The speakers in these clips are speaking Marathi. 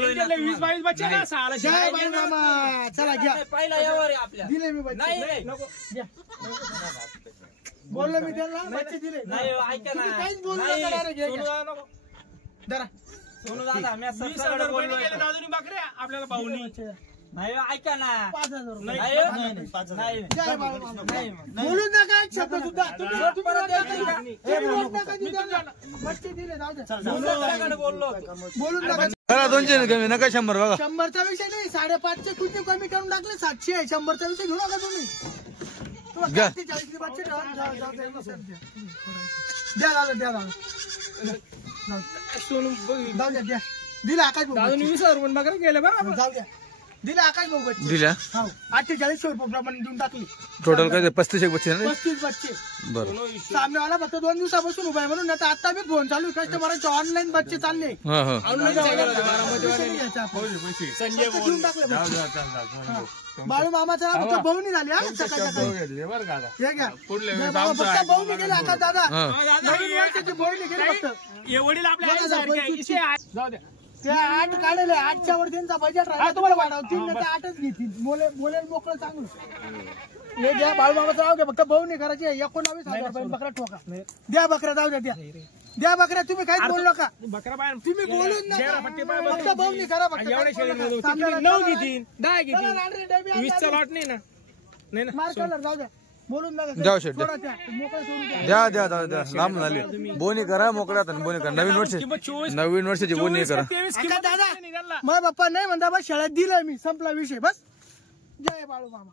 20-22 बच्चे ना साला जय बाई मामा चला घ्या पहिला यावर आपल्या दिले मी बच्चे नाही नको बोललो मी त्यांना बच्चे दिले नाही ऐका ना काहीच बोलू नका रे घे नको जरा सोनू दादा मी 20,000 रुपये गेले दादूनी बकऱ्या आपल्याला पाहुणी नाही ऐका ना 5,000 रुपये नाही जय बाई मामा बोलू नका एक शब्द सुद्धा बच्चे दिले जाऊ दे बोलू नका 200 नका 100 बघा 100चा विषय नाही 550 कुठे कमी करून टाकले 700 आहे 100चा विषय घेऊ नका तुम्ही द्या दिला आकाश भाऊ 20,000 रुपये बकऱ्या गेले बरं जाऊ द्या दिला आकाश भाऊ बच्चे दिल्या हो 4800 रुपये प्रमाणे देऊन टाकली टोटल काय 35 बच्चे ना 35 बच्चे बरं सामनेवाला फक्त 2 दिवसापासून उभा आहे म्हणून आता मी फोन चालू कस्टमरांचे ऑनलाईन बच्चे चालले हा हा बाळू मामाचा फक्त बहुनी झाली हा सकाळी बहुनी गेले आकाश दादा नवीन वर्षाची बहुनी गेली फक्त वडील आपल्या जाऊ द्या त्या 8 काढले 8च्या वर त्यांचा बजेट राहिला तुम्हाला वाढव 3 नाही 8च घेतील बोलेल मोकळं चांगलं हे घ्या बाळू मामाचं नाव घ्या फक्त बहुनी करायची 19,000 रुपये बकरा ठोका द्या बकऱ्या जाऊ द्या द्या बकऱ्या तुम्ही काहीच बोलू नका बकरा बाय तुम्ही बोलून नका फक्त बहुनी करा फक्त एवढ्या 9 घेतील 10 घेतील 20चा लॉट नाही ना मार कलर जाऊ द्या बोलून नका जाऊ शेट मोकळं सोडून द्या द्या लांब झाली बोनी करा मोकळ्या बोनी करा नवीन वर्षाची बोनी करा दादा मग बाप्पा नाही म्हणता बस शाळेत दिलंय मी संपला विषय बस जय बाळू मामा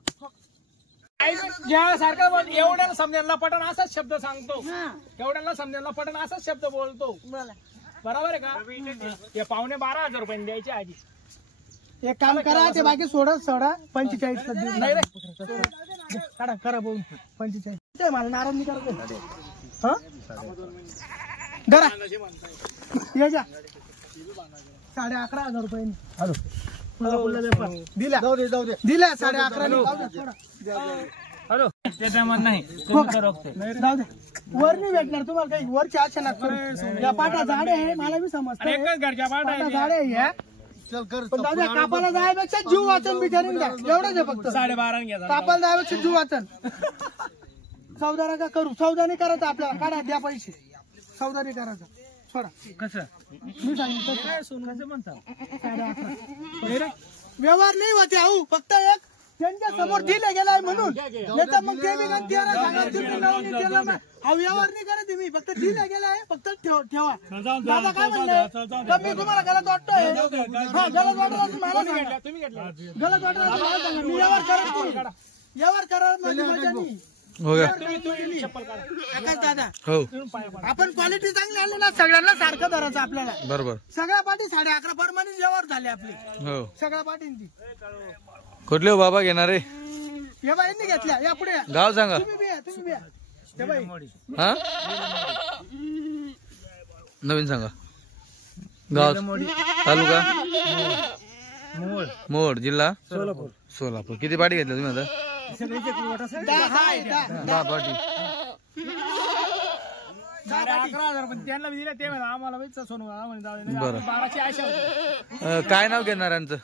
सारखं एवढ्याला समजायला पटन असाच शब्द सांगतो एवढ्याला समजायला पटन असाच शब्द बोलतो बरोबर आहे का हे पावणे 12,000 रुपये द्यायचे आधी एक काम करा ते बाकी सोडा 45 नाही रे काढा करा बोल 45 मला नाराज नाही करतो धरा ये जा 11,500 रुपये दिला जाऊ दे दिला 11,500 हॅलो त्याच्यामध्ये नाही जाऊ दे वर नाही भेटणार तुम्हाला काही वरची आशा नका या पाटा झाडे आहे मला बी समजतं एकच घरच्या पाटा झाडे या कापाला जायपेक्षा जीव वाचन बिचारून द्या एवढंच आहे फक्त 12.5 घ्या कापाला जायपेक्षा जीव वाचन सौदा नका करू सौदा नाही करायचा आपल्याला काढा द्या पैसे सौदा नाही करायचा सोडा कसं मी सांगितलं कसं म्हणता 11,500 व्यवहार नाही होते आऊ फक्त एक त्यांच्या समोर दिले गेलाय म्हणून नाही तर मग ते मी व्यवहार नाही करत मी फक्त दिले गेलाय फक्त ठेवा दादा काय म्हणलं मी तुम्हाला गलत वाटतोय गलत वाटत मला सांगा गलत वाटत मी व्यवहार करत व्यवहार करा मजा नाही दादा आपण क्वालिटी चांगली आणली ना सगळ्यांना सारखं धरायचं आपल्याला बरोबर सगळ्या पाठी 11.5 परमाने व्यवहार झाले आपले सगळ्या पाठींची कुठले बाबा घेणार रे या बाईंनी घेतल्या या पुढे गाव सांगा तुम्ही हा नवीन सांगा गाव तालुका मोड जिल्हा सोलापूर किती पाठी घेतल्या तुम्ही आता 10 पाठी 11,000 रुपये त्यांना दिले ते म्हणा आम्हाला सोनू बरं 12ची आशा होती काय नाव घेणाऱ्यांचं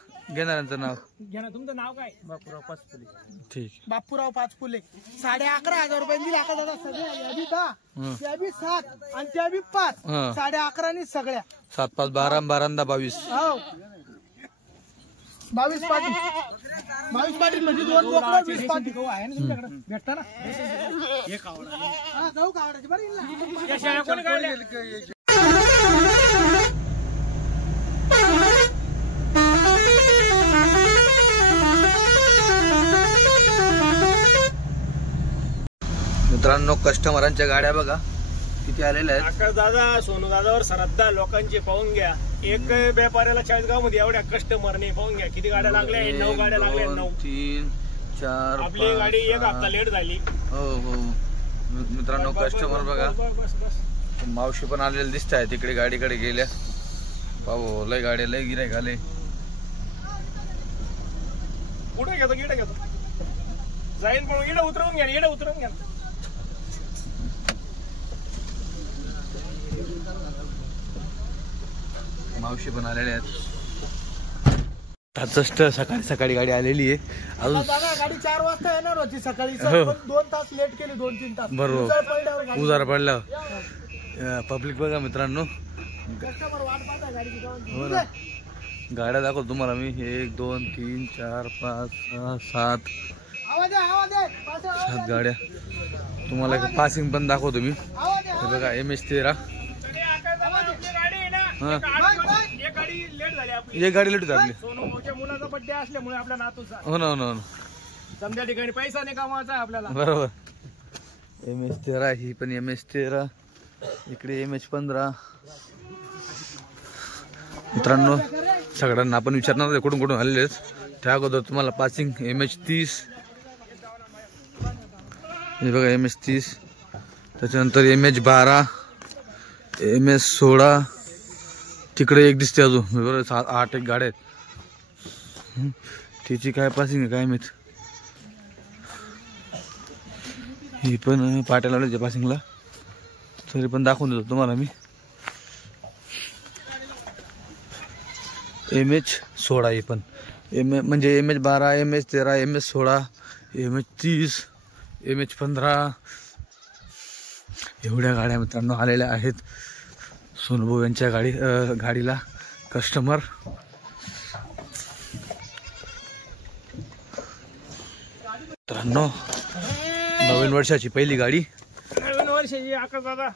नाव घ्या तुमचं नाव काय बापूराव पाचपुले ठीक बापूराव पाचपुले 11,500 रुपये दिले आता दादा सगळ्या 10 त्या बी 7 आणि त्या बी 5 11,500 सगळ्या 7 5 12 12 22 हो 22 पाटील म्हणजे 2 बोकडं 20 पाटील आहे ना तुमच्याकडे भेटता ना एक आवडा जाऊ का आवडायची बरं या शेळ्या कोणी काढल्या मित्रांनो कस्टमरांच्या गाड्या बघा किती आलेल्या आहेत आकाश दादा सोनू दादावर श्रद्धा लोकांची पाहून घ्या एक व्यापाऱ्याला 40 मध्ये एवढ्या कस्टमरने पाहून घ्या किती गाड्या लागल्या 9 गाड्या लागल्या 9 3 4 आपली गाडी एक हप्ता लेट झाली हो मित्रांनो कस्टमर बघा मावशी पण आलेले दिसत आहे तिकडे गाडीकडे गेल्या बाबू लय गाड्या लय गिऱ्हाईक आले कुठे घेतो गिडे घेतो जाईन पण इडे उतरवून घ्या मावशी पण आलेले आहेत जस्ट सकाळी सकाळी गाडी आलेली आहे अजून. दादा गाडी 4 वाजता येणार होती सकाळी हो. पण 2 तास लेट केली, 2-3 तास बरोबर. उजाड पडल्यावर गाडी- उजारा पडला. पब्लिक बघा मित्रांनो, कस्टमर वाट पाहता गाडीची गावाची. हो ना. गाड्या दाखवतो तुम्हाला मी. 1 2 3 4 5 6 7 आवाज आहे, आवाज आहे. पास आहे, आवाज 7 आहे. गाड्या. तुम्हाला एक पासिंग पण दाखवतो मी. आवाज आहे, हे बघा MS13. आपली गाडी आहे ना, हा. एक गाडी लेट झाली आपली. एक गाडी लेट आपली. सोनू भाऊच्या मुलाचा बर्थडे असल्यामुळे आपल्या नातूचा हो ना हो ना हो ना. समजा ठिकाणी पैसा नाही कमवायचा आहे आपल्याला. बरोबर. MS13 ही पण MS13. इकडे MH15. मित्रांनो सगळ्यांना आपण विचारणार होते कुठून कुठून आलेले आहेत. त्या अगोदर तुम्हाला पासिंग MH30. हे बघा MS30. त्याच्यानंतर MH12 MS16. तिकडे एक दिसते अजून. बरोबर 7-8 एक गाड्या आहेत. तिची काय पासिंग आहे काय माहित. ही पण पाट्या लावल्याच्या पासिंगला. तरी पण दाखवून देतो तुम्हाला मी. MH16 ही पण म्हणजे MH12 MS13 MS16 MH30 MH15 एवढ्या गाड्या मित्रांनो आलेल्या आहेत सोनूभाऊ यांच्या गाडीला कस्टमर. मित्रांनो नवीन वर्षाची पहिली गाडी. नवीन वर्षाची आकाश दादा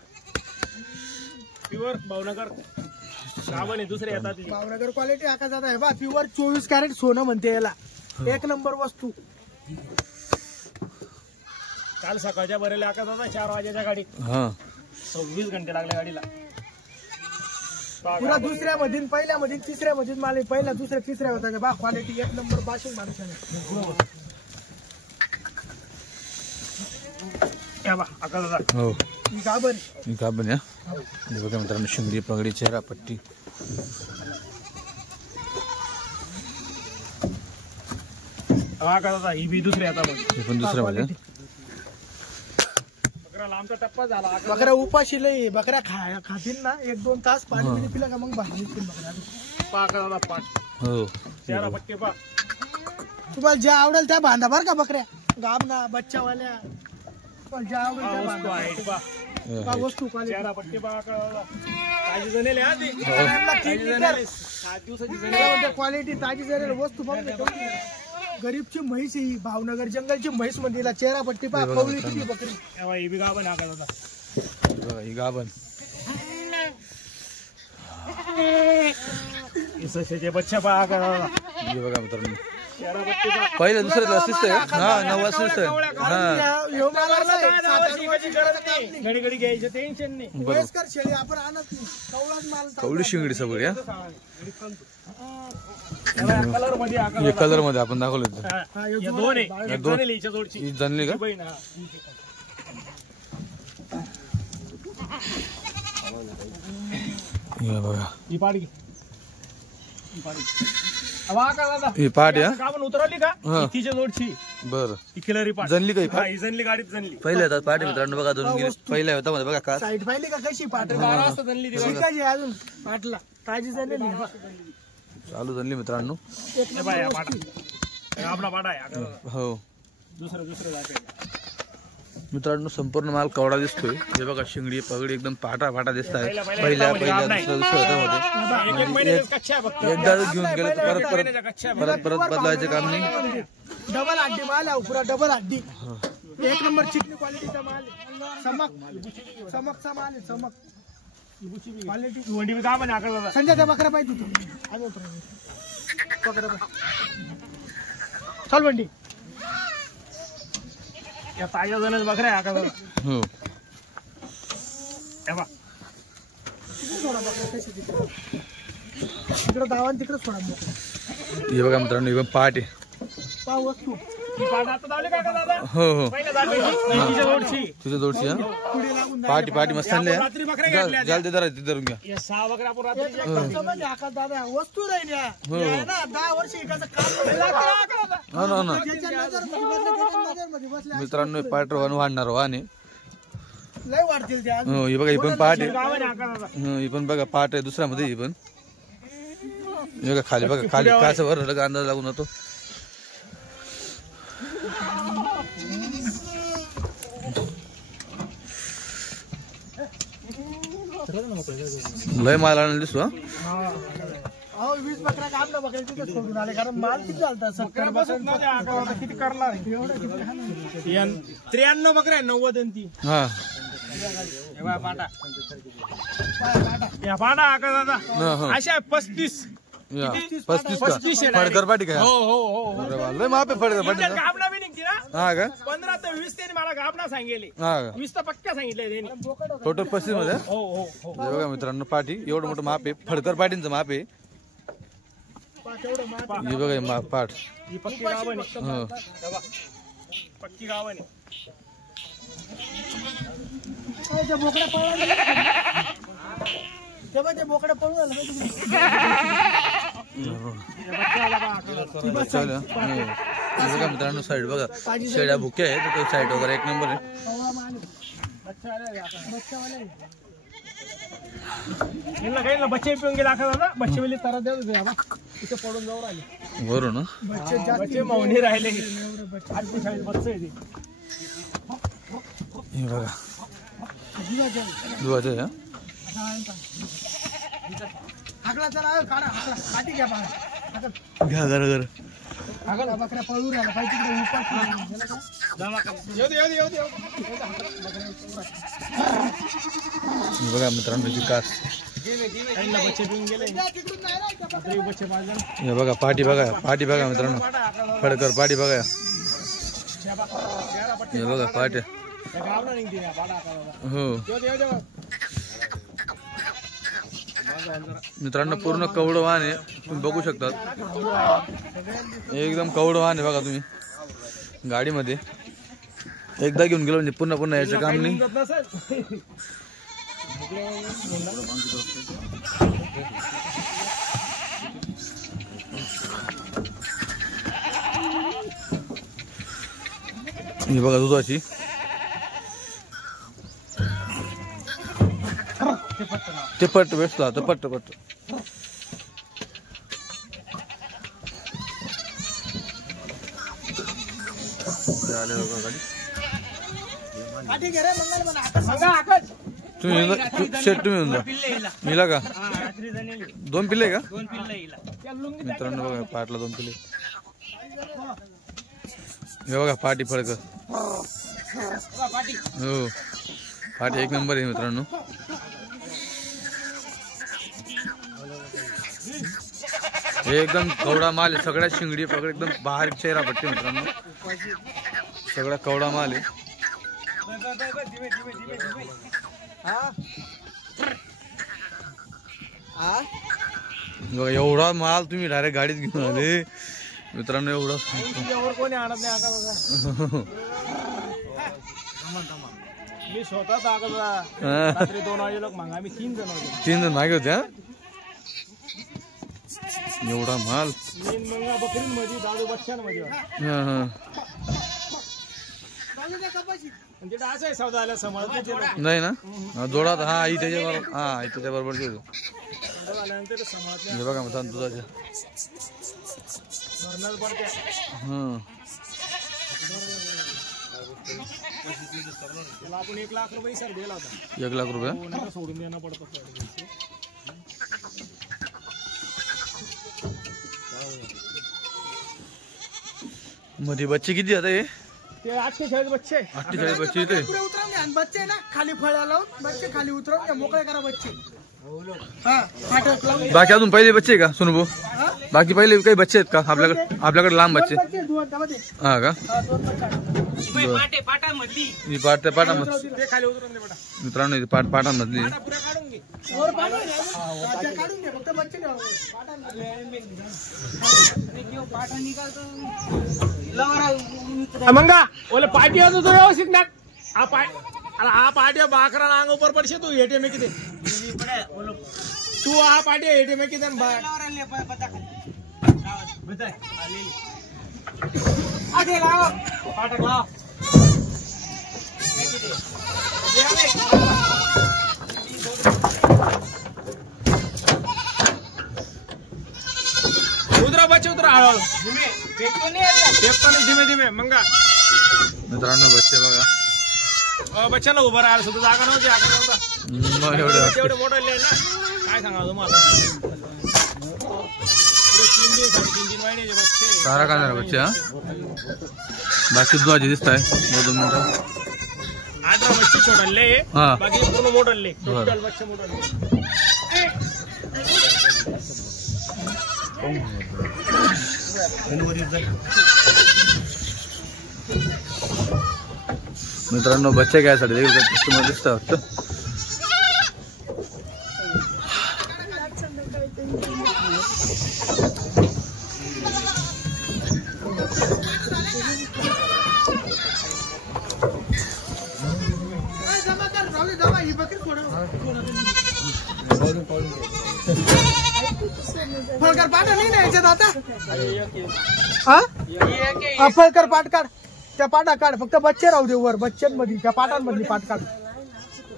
प्युअर भावनगर गावाने दुसरे येतात. भावनगर क्वालिटी आकाश दादा आहे बा. प्युअर 24 कॅरेट सोनं म्हणते याला. एक नंबर वस्तू. काल सकाळच्या बरेले आकाश दादा 4 वाजेच्या गाडीत हा 26 घंटे लागले गाडीला. पुरा दुसऱ्या मधील पहिल्या मधील तिसऱ्या मधील माल पहिला दुसऱ्या तिसऱ्या होता बा. क्वालिटी एक नंबर. बाशिंग माणूस आहे. आकाश दादा हो गाबर का बन या. हे बघा मित्रांनो शिंगडी पगडी चेहरा पट्टी. आकाश दादा ही बी दुसरी आता हे पण दुसऱ्या मध्ये. बकरा लांबचा टप्पा झाला. आकाश बकऱ्या उपाशी लई. बकऱ्या खातील ना 1-2 तास पाणी पिणी पिलं का मग बाहेर येतील बकऱ्या. पा आकाश दादा पाठ हो चेहरा पट्टी पा. तुम्हाला ज्या आवडेल त्या बांधा बरं का बकऱ्या. गाबना बच्चावाल्या तुम्हाला ज्या आवडेल त्या बांधा. हाईट पा बा वस्तू क्वालिटी. चेहरा पट्टी पा आकाश दादा. ताजी जणेल आहे हा ती. ताजी जणेल आहे. 7 दिवसाची जणेल. क्वालिटी ताजी जरेल वस्तू बघ. गरीबची म्हैस ही भावनगर जंगलची म्हैस म्हणजे तिला चेहरा पट्टी पा. कवळी किती बकरी. ही बी गाभण आकाश दादा. बघा ही गाभण. सशेचे बच्चा पा आकाश दादा. हे बघा मित्रांनो चेहरा पट्टी पा. पहिलं दुसरं दिसतंय. हा 9 दिसतंय. हा ह्यो माल असा आहे, 7-8 शिकायची गरज नाही. घडी घडी घ्यायचं टेन्शन नाही. वयस्कर शेळी आपण आणत नाही. कवळाच माल. कवडी शिंगडी सगळी. हा कलर मध्ये आकाश हे कलर मध्ये आपण दाखवलं होतं. हा, या दोन आहे. एक दोन. जणेल हिच्या जोडची. ही जाणली का. बहीण हा. हे बघा ही पाड घे. ही पाड घे. अहो, आकाश दादा ही पाट या. गाभण उतरवली का हा. ही तिच्या जोडची. बर ही खिलरी पाड. जनली का ही हा, पाट. ही जनली गाडीत जनली. पहिल्या होतात पाट मित्रांनो बघा. दोन गिरे पहिल्या होता मध्ये बघा का. साईड पाहिली का कशी पाठ. 12 वाजता जनली ती. शिकायची अजून पाटला ताजी झालेली. चालू जनली मित्रांनो. हे बाय हा पाडा. हे आपला पाडा आहे आकाश दादा. हो दुसरं जाते. मित्रांनो संपूर्ण माल कवडा दिसतोय. हे बघा शिंगडी पगडी एकदम पाटा पाटा दिसत आहे. पहिल्या पहिल्या नाही. दुसऱ्या होत्यामध्ये. एक महिन्याचा कच्चा आहे फक्त. एकदा घेऊन गेलं तर परत कच्चा आहे. परत बदलायचं काम नाही. डबल हड्डी माल आहे. पुरा डबल हड्डी. एक नंबर चिकनी क्वालिटीचा माल आहे. चमकचा माल आहे. चमक क्वालिटी. वंडी बी गाभण आहे आकाश दादा. संजय त्या बकऱ्या पाहिजे तू. बकऱ्या पाहिजे. चल बंडी. या ताज्या जणच बकऱ्या आहे आकाश दादा. हो हे बा. सोडा बकऱ्या कशी तिकडे दावा तिकडे सोडा. हे बघा मित्रांनो हे पण पाट आहे. पा वस्तू ही पाट आता लावली का आकाश दादा. हो हो पहिल्या जाते ही. तिच्या जोडची. तुझ्या जोडची. हा पुढे लागून पाटी मस्त आणले. रात्री बकऱ्या घेतल्या. जाल ते धरा ते धरून घ्या. या 6 बकऱ्या आपण रात्री समज आकाश दादा वस्तू राहील या. या ना 10 वर्ष एकाचं काम हो ना हो ना ज्याच्या नजरमध्ये बसल्या, त्याच्या नजरमध्ये बसल्या. मित्रांनो पाट वाढणार वाहने. लय वाढतील त्या. हो हे बघा ही पण पाट आहे. गाभण आहे आकाश दादा. ही पण बघा पाट आहे दुसऱ्यामध्ये. ही पण हे बघा खाली बघा खाली काच वर झालं का अंदाज लागून होतो. लय माल आणला दिसतो. अहो 20 बकऱ्या का आपल्या बकऱ्या तिथे सोडून आले कारण माल किती झालता 70 बकऱ्या किती करणार 93 बकऱ्या 90 आणि ती हा या पाटा आका दादा हा. अशा 35 या, 35 का फडकर पाटी काय? हो हो हो अरे वा, लय माप आहे फडकर पाटी. गाबना बी निघते ना. हा का? 15 ते 20 त्यांनी मला गाबना सांगितले. हा का? 20 तर पक्का सांगितलंय त्यांनी. टोटल 35 मध्ये. हो हो हो हे बघा मित्रांनो पाटी एवढं मोठं माप आहे. फडकर पाटींचं माप आहे. हे बघा हे माप पाठ. ही पक्की गावन आहे. हो. पक्की गावन आहे. ते बोकड्या पळवायला तेव्हा ते बोकड्या पळून आलं चला. हो. हे बघा मित्रांनो साईड बघा शेळ्या भुक्या आहे तर साईड वगैरे एक नंबर आहे. काही बच्चे पिऊन गेला दादा. बच्चे वेळी तर देत होते बाबा. इथे पडून जाऊ राहिले बरोबर ना. बच्चे मावणी राहिले. 48 बच्चे आहे ते. हे बघा दुधाचे आहे. हाकला चला काढा हाकला काठी घ्या बाळा घ्या घर हाकला बकऱ्या पळून राहिला पाहिजे तिकडे उपास बघा मित्रांनो विकास. बच्चे पिऊन गेले. बच्चे पाजले. हे बघा पाठी बघा मित्रांनो फडकर पाठी बघा. हे बघा पाट्या. हो मित्रांनो पूर्ण कवडं वाहन आहे तुम्ही बघू शकता. एकदम कवडं वाहन आहे बघा तुम्ही गाडीमध्ये. एकदा घेऊन गेलो म्हणजे पुन्हा पुन्हा यायचं काम नाही. हे बघा दुधाची. ते पट्ट भेटला तर पट्ट तुम्ही येऊन जा. मिला का 2 पिल्ले का मित्रांनो बघा पाटला 2 पिल्ले. हे बघा पाटी फडकर. हो पाटी एक नंबर आहे मित्रांनो. एकदम कवडा माल आहे. सगळ्या शिंगडी पकड एकदम बारीक चेहरा पट्टी मित्रांनो. सगळा कवडा माल आहे. एवढा माल तुम्ही डायरेक्ट गाडीत घेऊन आले मित्रांनो. एवढा कोणी आणत नाही आका. मी स्वतः रात्री 2 वाजे लोक मागा. आम्ही 3 जण होते. 3 जण मागे होते. एवढा माल बकरीमध्ये दादू बच्चांमध्ये म्हणजे असं आहे सौदा आल्या समोर नाही ना जोडा. हा आई त्याच्याबरोबर. हा आई त्याच्याबरोबर गेलो. हे बघा मग दुधाच्या. आपण 1 लाख रुपये सर दिला होता. 1 लाख रुपये सोडून देणं पडतं. मध्ये बच्चे किती आता हे? ते 48 बच्चे. 48 बच्चे इथे. उतरवून घ्या बच्चे ना खाली फळ्या लावून बच्चे खाली उतरवून घ्या मोकळे करा बच्चे. बाकी अजून पहिले बच्चे आहे का सोनू भाऊ? बाकी पहिले काही बच्चे आहेत का आपल्याकडे लांब बच्चे? हा का ही पाटामधली मित्रांनो. पाटामधली मंगा बोले पार्टी होतो तो व्यवस्थित ना. हा पार्टी बाकरा अंग ऊपर पडशे. तू एटीएम किती तू हा पार्टी एटीएम किती पाटक लाव. बच्चे उतरा हळूहळू फेकतो नाही धीमे धीमे मंगा. मित्रांनो बच्चे बघा बच्चाला उभं राहायला सुद्धा जागा नव्हती आकार नव्हता मग एवढं तेवढे मोठे ना काय सांगा तुम्हाला. 3-3 महिन्याचे बच्चे चारा खाणार बच्चे. हा बाकी दुधाचे दिसत आहे 2 मिनिटं. 18 बच्चे छोटले हा. बाकी पूर्ण मोठले टोटल बच्चे मोठले. मित्रांनो बच्चे घ्यायसाठी कस्टमर दिसत वाटतं. फळकर पाठ नाही ना याच्यात आता. हा फळकर पाठ काढ. त्या पाटा काढ फक्त बच्चे राहू दे वर बच्च्यांमध्ये त्या पाटांमधली पाठ काढ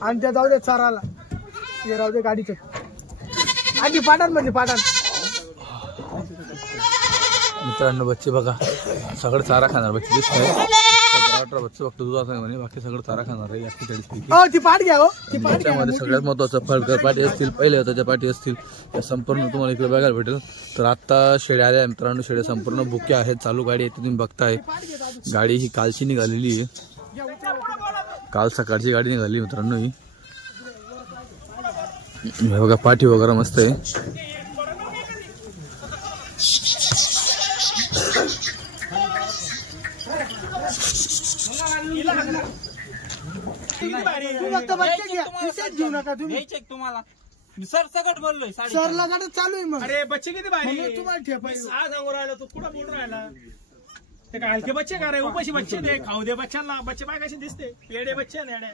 आणि त्या जाऊ दे चाराला ते राहू दे गाडीचं आणि पाटांमधली पाटां. मित्रांनो बच्चे बघा सगळं चारा खाणार बच्चे दिसत आहे. 18 बच्चे फक्त दुधाचं म्हणे बाकी सगळं चारा खाणार आहे. 41 पैकी हो ती पाठ घ्या. हो ती पाठ घ्या. त्याच्यामध्ये सगळ्यात महत्वाचं फळकर पाठी असतील पहिले होत्या पाठी असतील त्या संपूर्ण तुम्हाला इकडे बघायला भेटेल. तर आता शेळ्या आल्या मित्रांनो. शेळ्या संपूर्ण बुके आहेत. चालू गाडी आहे तुम्ही बघताय. गाडी ही कालची निघालेली आहे. काल सकाळची गाडी निघाली मित्रांनो ही. बघा पाठी वगैरे मस्त आहे. फक्त बच्चे घ्या. विशेष घेऊ नका तुम्ही. घ्यायचे तुम्हाला सर सगळं बोललोय सरला गाडत चालू आहे मग. अरे बच्चे किती भारी म्हणून तुम्हाला ठेपायचं. सहा सांगू राहिला तू कुठं बोलून राहिला. ते काय हलके बच्चे का रे उपाशी बच्चे दे खाऊ दे बच्चांना. बच्चे पाय कसे दिसते येडे बच्चे ना येडे.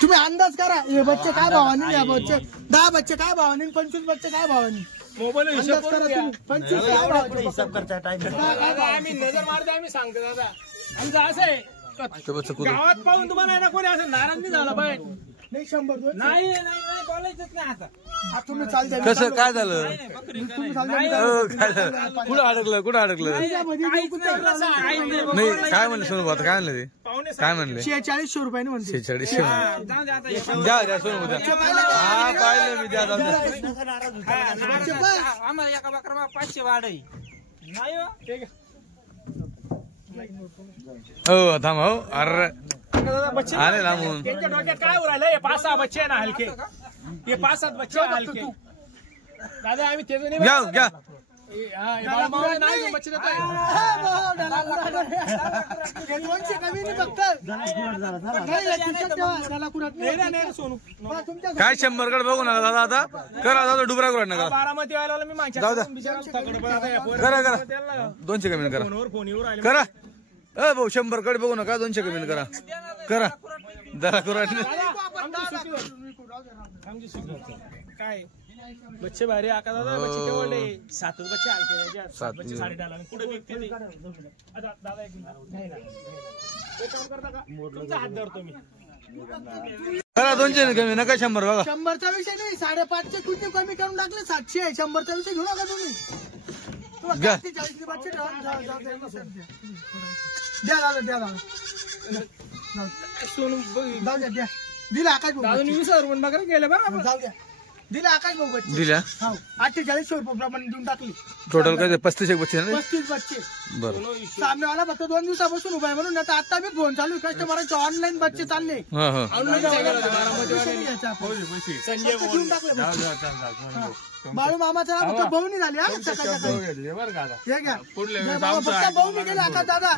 तुम्ही अंदाज करा हे बच्चे काय भावानी या बच्चे 10 बच्चे काय भावानी 25 बच्चे काय भावानी मोबाईल हिशोब अंदाज करून करा घ्या. तुम्ही. 25 काय भावाचे हिसाब करता टाइम दादा आम्ही नजर मारतो आम्ही सांगतो दादा आमचं असं आहे ते बच्चे कुठं गावात पाहून तुम्हाला आहे ना कोणी असं नाराज नाही झाला पाहिजे. नाही 100 दोन. नाही बोलायचंच नाही आता. हा, तुम्ही चालता कसं काय झालं. तुम्ही चालता हो, काय झालं कुठं अडकलं कुठं अडकलं. नाही काय म्हणले सोनू आता काय म्हणले ते पाहुणे काय म्हणले. 4600 रुपयाने म्हणते. 46 जाऊ दे आता द्या द्या सोनू द्या. हा पाहिलं मी द्या जाऊ द्या. आम्हाला एका बकरा 500 वाढ आहे. नाही हो. हो थांब हो. अरे बच्चे आले ना म्हणून त्यांच्या डोक्यात काय उरायलं हे 5-6 बच्चे आहे ना हलके. हे 5-7 बच्चे आहे हलके. दादा आम्ही ते नाही घ्या घ्या. नाही बच्चे देतोय. हे 200 कमी नाही फक्त. नाही, या खिशात ठेवा, त्याला कुरात नाही. नाही नाही सोनू हा, तुमच्या काय 100 कडे बघू ना दादा आता करा दादा डुबरा करू नका. बारामती व्हायला मी मागच्या जाऊ द्या. करा करा 200 कमी करा फोनवर फोन येऊ राहिले. करा. भाऊ 100 कडे बघू नका 200 कमी करा. करा जरा करू काय बच्चे भारी आका दादा बच्चे केवढे 7 बच्चे आलते त्याच्यात. 7 बच्चे $10.5 कुठे विकते ते. आता दादा एक मिनिट नाही ना एक काम करता का तुमचा हात धरतो मी. करा 200 कमी नका 100 बघा. 100चा विषय नाही 550 कुठे कमी करून टाकले 700 आहे. 100चा विषय घेऊ नका तुम्ही. घ्या. 40 बच्चे ठेवा. द्या दादा द्या दादा सोनू जाऊ द्या द्या. दिला आकाश भाऊ दादा 20,000 रुपये बघा गेले बरं आपण. जाऊ द्या. दिला आकाश भाऊ बच्चे. दिल्या हो 4800 रुपये प्रमाणे देऊन टाकली. टोटल काय 35 बच्चे ना. 35 बच्चे. बरं सामनेवाला फक्त 2 दिवसापासून उभा आहे म्हणून आता आता मी फोन चालू कस्टमरांचे ऑनलाईन बच्चे चालले. हा हा संजय देऊन टाकले. बाळू मामाचा नाव फक्त बहुनी झाली हा सकाळच्या काही. हे घ्या. हे बाबा फक्त बहुनी गेले आता दादा.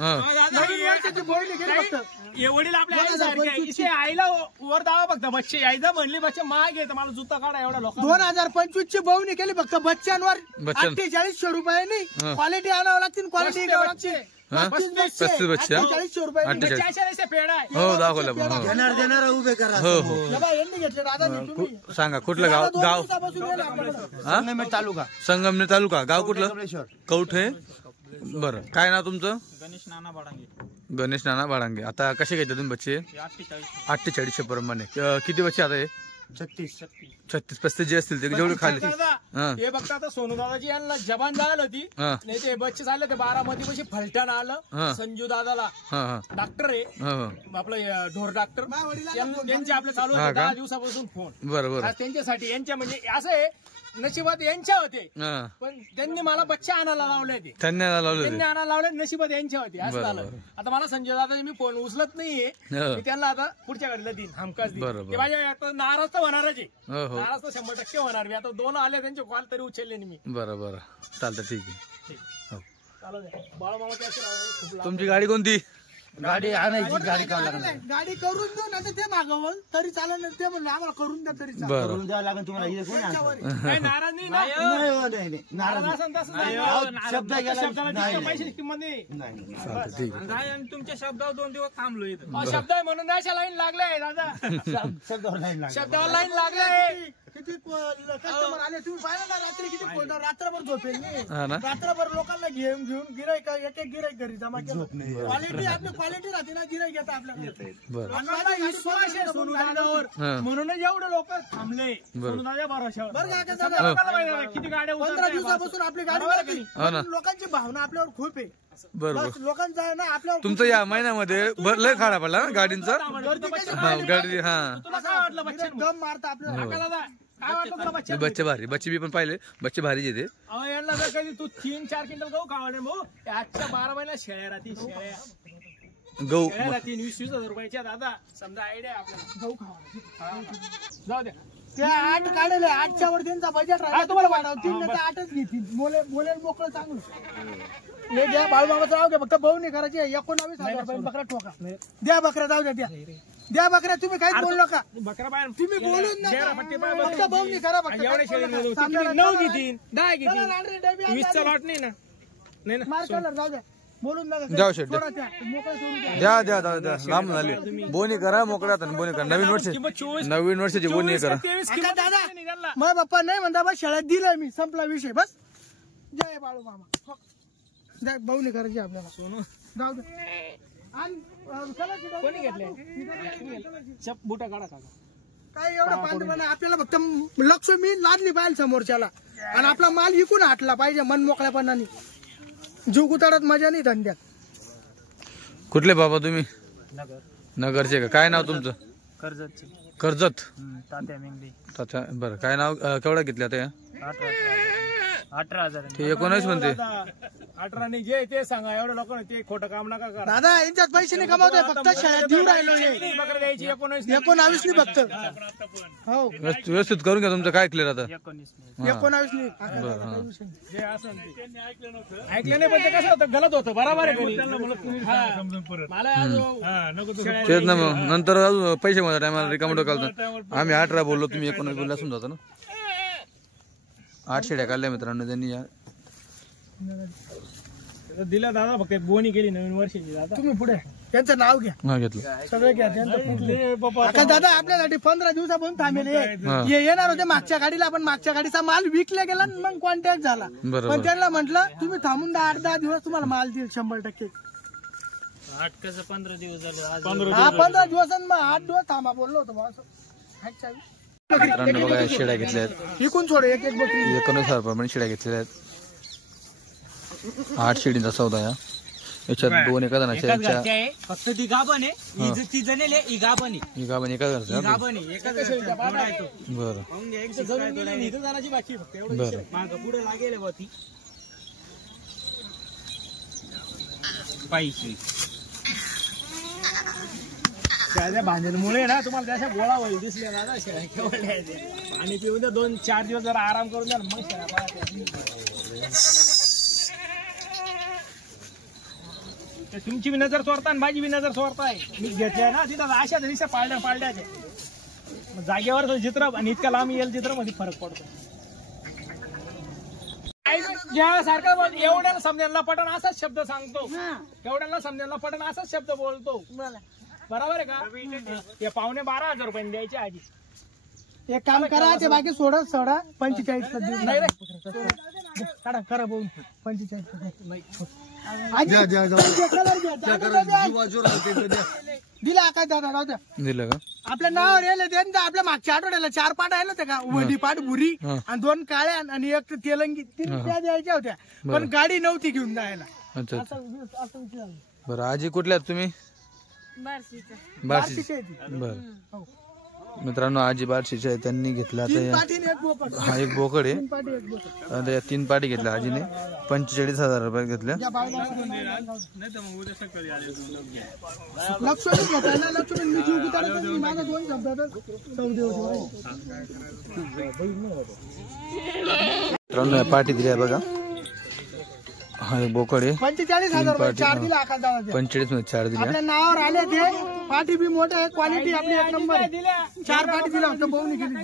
नवीन वर्षाची बहुनी गेली फक्त. हे वडील आपल्या आईसारखे आहे. इथे आईला वर दावा फक्त बच्चे आईदा म्हणली बच्चे महाग आहे तर मला जुता काढा एवढा लोक. 2025 ची बहुनी केली फक्त बच्च्यांवर. बच्चन. 4800 रुपयांनी क्वालिटी आणावं लागतील क्वालिटी घ्यावं लागते. 35 बच्चे, हा? 4800 रुपयांनी. 48. पेड आहे. हो दाखवलं पण हो देणार उभे करा. हो हो हे बघा, यांनी घेतले दादा तुम्ही. सांगा कुठलं गाव. 2 गाव दिवसापासून गेले आपल्याकडे. हा तालुका संगमनेर तालुका. गाव कुठलं. कवठे. बरं काय नाव तुमचं. गणेश नाना बाडांगे. गणेश नाना बाळांगे. आता कसे घ्यायचे तुम्ही बच्चे. 48. 4800 प्रमाणे. किती बच्चे आता हे 36 36-35 जे असतील ते जेवढे खाली दादा हा हे बघता आता सोनू दादाची यांना जबान जायला होती हा नाही ते बच्चे झाले ते 12 मध्ये फलटण हा. आलं संजू दादाला हा हा डॉक्टर आहे हा आपलं ढोर डॉक्टर त्यांचे आपले चालू हा होते का? 10 दिवसापासून फोन बरं बरं आज त्यांच्यासाठी यांच्या म्हणजे असं आहे नशिबात यांच्या होते हा पण त्यांनी मला बच्चे आणायला लावले ते त्यांनी लावलं त्यांनी आणायला लावले नशिबात यांच्या होते असं बरं, झालं बरं. आता मला संजय दादा मी फोन उचलत नाहीये हो. मी त्यांना आता पुढच्या गाडीला देईन हमखास देईन बरं, बरं. ते माझ्या आता नाराज तर होणारच आहे हो हो नाराज तर 100% होणार मी आता 2 आले त्यांचे कॉल तरी उचलले नाही मी बरं बरं चालतं ठीक आहे हो चालू द्या बाळूमामा त्याशी खूप लांब. तुमची गाडी कोणती गाडी आणायची गाडी करावं लागणार गाडी करून देऊ ना तर ते मागवल तरी चालेल ना ते म्हणलं आम्हाला करून द्या तरी चालेल. बरं करून द्यावं लागेल तुम्हाला इथे कोणी आणतं? काही नाराज नाही ना नाही हो, नाही नाही. नाराज नाराज असेल तसं नाही. नाही. शब्द गेला शब्दाला नाही, तितक्या नाही. पैशाची किंमत नाही नाही चालतं ठीक आहे तुमच्या शब्दावर 2 दिवस थांबलो इथं अहो, शब्द आहे म्हणून अशा लाईन लागले दादा शब्दावर नाही लागला. शब्दावर लाईन लागले किती कस्टमर आले तुम्ही पाहिलं ना रात्री किती फोन रात्रभर झोपेल नाही हा ना रात्रभर लोकांना घेऊन गिरायक एक एक गिरायक घरी जमा केलं क्वालिटी आपली क्वालिटी राहते ना गिरायक घेतात आपल्याकडे बरं आणि मला विश्वास आहे सोनू दादावर हा. म्हणूनच एवढे लोक थांबले सोनू दादा भरोशावर बरं का सगळ्या दादा? लोकांना माहिती आहे किती गाड्या 15 उतरताय दिवसापासून आपली गाडी बरोबर भरली. हो ना. लोकांची भावना आपल्यावर खूप आहे बरं बस लोकांचा आहे ना आपल्यावर तुमचं या महिन्यामध्ये लय खाडा पडला ना गाडींचा गर्दी कशी हा गाडी हा तुला काय वाटलं बच्चे दम मारता आपल्याला काका दादा काय वाटलं तुला बच्चे बच्चे भारी बच्चे बी पण पाहिले बच्चे भारी येते अहो यांना जर कधी तू 3-4 क्विंटल गहू खावाडे भाऊ आजच्या 12 महिन्यात शेळ्या राहतील शेळ्या गहू राहतील 20-20 हजार रुपयाच्या दादा समजा आयडिया आपल्याला गहू खावा जाऊ द्या ते 8 काढले 8च्या वर त्यांचा बजेट हा, राहिला तुम्हाला तुम्हाला वाढव 3 तर 8च घेतील बोलेल मोकळं चांगलं हे घ्या बाळूमामाचं नाव घ्या फक्त भाऊ नाही करायची 19,000 रुपये बकरा ठोका द्या बकऱ्या जाऊ द्या द्या बकऱ्या तुम्ही काहीच बोलू नका बकरा बाहेर तुम्ही बोलून शेळ्या पट्टी नका बाहेर फक्त भाऊ नाही करा फक्त एवढ्या शेळी सामन्याला 9 चला, घेतील 10 घेतील चला, लांडरे डबे आणा. 20चा लॉट नाही ना नाही ना मार कलर जाऊ द्या बोलून नका जाऊ शेट सोडा त्या मोकळं सोडून द्या द्या लांब झाले बोनी करा मोकळ्या हाताने बोनी करा नवीन वर्षाची बोनी करा 23 आता दादा मग बाप्पा नाही म्हणता बस शाळेत दिलंय मी संपला विषय बस जय बाळू मामा द्या भाऊ नाही करायची आपल्याला सोनू जाऊ दे आणि कलरची डबी कोणी घेतले बुटा काढा काका काय एवढं पांढरपणा आपल्याला फक्त लक्ष्मी लादली पाहिजे समोरच्याला आणि आपला माल विकून हाटला पाहिजे मन मोकळ्यापणाने जीव गुताडात मजा नाही धंद्यात कुठले बाबा तुम्ही नगरचे का काय नाव तुमचं कर्जत तात्या मेंगडी अच्छा बरं काय नाव केवढा घेतले आता या 18,000 ते 19 म्हणते 18 नाही जे ते सांगा एवढं लोक ते खोटं काम नका करा दादा यांच्यात पैसे नाही कमावतोय फक्त शाळेत देऊ राहिलो नाही बकरा द्यायची 19 19 नाही फक्त हो व्यवस्थित करून घ्या तुमचं काय क्लिअर आता 19 नाही जे असं ऐकलं नाही पण ते कसं होतं गलत होतं बरोबर आहे मला तेच ना मग नंतर अजून पैसे माझ्या टायमाला रिकामं घालतो आम्ही 18 बोललो तुम्ही 19 बोलला असून जातो ना 8 शेड्या काढल्या मित्रांनो त्यांनी या दिला दादा फक्त बोनी केली नवीन वर्षाची दादा तुम्ही पुढे त्यांचं नाव घ्या हा घेतलं सगळं घ्या त्यांचं आता दादा आपल्यासाठी 15 दिवसापासून थांबेले हा. हे येणार होते मागच्या गाडीला पण मागच्या गाडीचा माल विकला गेला आणि मग कॉन्टॅक्ट झाला बरोबर. पण त्यांना म्हटलं तुम्ही थांबून 8-10 दिवस तुम्हाला माल देईल 100%. 15 दिवस झाले आज 15 दिवस आणि मग 8 दिवस थांबा बोललो होतो बा असं. हातच्या वी. मित्रांनो बघा या शेड्या घेतल्या आहेत विकून सोड एक एक बकरी 19,000 रुपये शेड्या घेतलेल्या आहेत 8 शेडींचा सौदा या याच्यात 2 एका जणाच्या याच्या फक्त ती गाभण आहे ती जणेल ही गाभण आहे ही गाभण एका घरच्या गाभण आहे एका बरं इथं जाण्याची बाकी आहे फक्त एवढं बरं माग पुढे लागेल बा ती पाहिजे त्या भांजेमुळे ना तुम्हाला त्याच्या गोळा होईल दिसल्या दादा शेळ्या केवढ्या आहेत त्या. पाणी पिऊन द्या 2-4 दिवस जरा आराम करून द्या ना, मग शेळ्या पाळा. ते तुमची बी नजर चोरता आणि माझी बी नजर चोरताय मी घेतल्या ना तिथं अशा दिवशी पाळण्याचे मग जागेवर चित्र आणि इतका लांब येईल चित्र मध्ये फरक पडतो सारखं एवढ्याला समजायला पटन असाच शब्द सांगतो एवढ्याला समजायला पटन असाच शब्द बोलतो बरोबर आहे का ते पावणे 12,000 रुपये द्यायचे आधी एक काम करा ते बाकी सोडा 45 नाही रे काढा करा बघून 45 दिला काय दादा राहू द्या दिलं का आपल्या नावावर येले त्यांचं आपल्या मागच्या आठवड्याला 4 पाट आले होते का वडी पाट भुरी आणि 2 काळ्या आणि 1 तेलंगी 3 त्या द्यायच्या होत्या पण गाडी नव्हती घेऊन जायला. अच्छा असं विचारलं. बरं आजी कुठल्या आहेत तुम्ही? बार्शी. बरं मित्रांनो आजी बार्शीचे आहे त्यांनी घेतला आता हा एक बोकड आहे. आता या 3 पाटी घेतल्या आजीने 45,000 रुपये घेतल्या. मित्रांनो या पाटी दिल्या बघा. हा एक बोकड आहे 45,000 रुपये 4 दिला आकाश दादा 45 मध्ये 4 दिल्या. आपल्या नावावर आले ते पाठी बी मोठे आहे क्वालिटी आपली 1 नंबर 4 पाठी दिला होता बहुनी केली.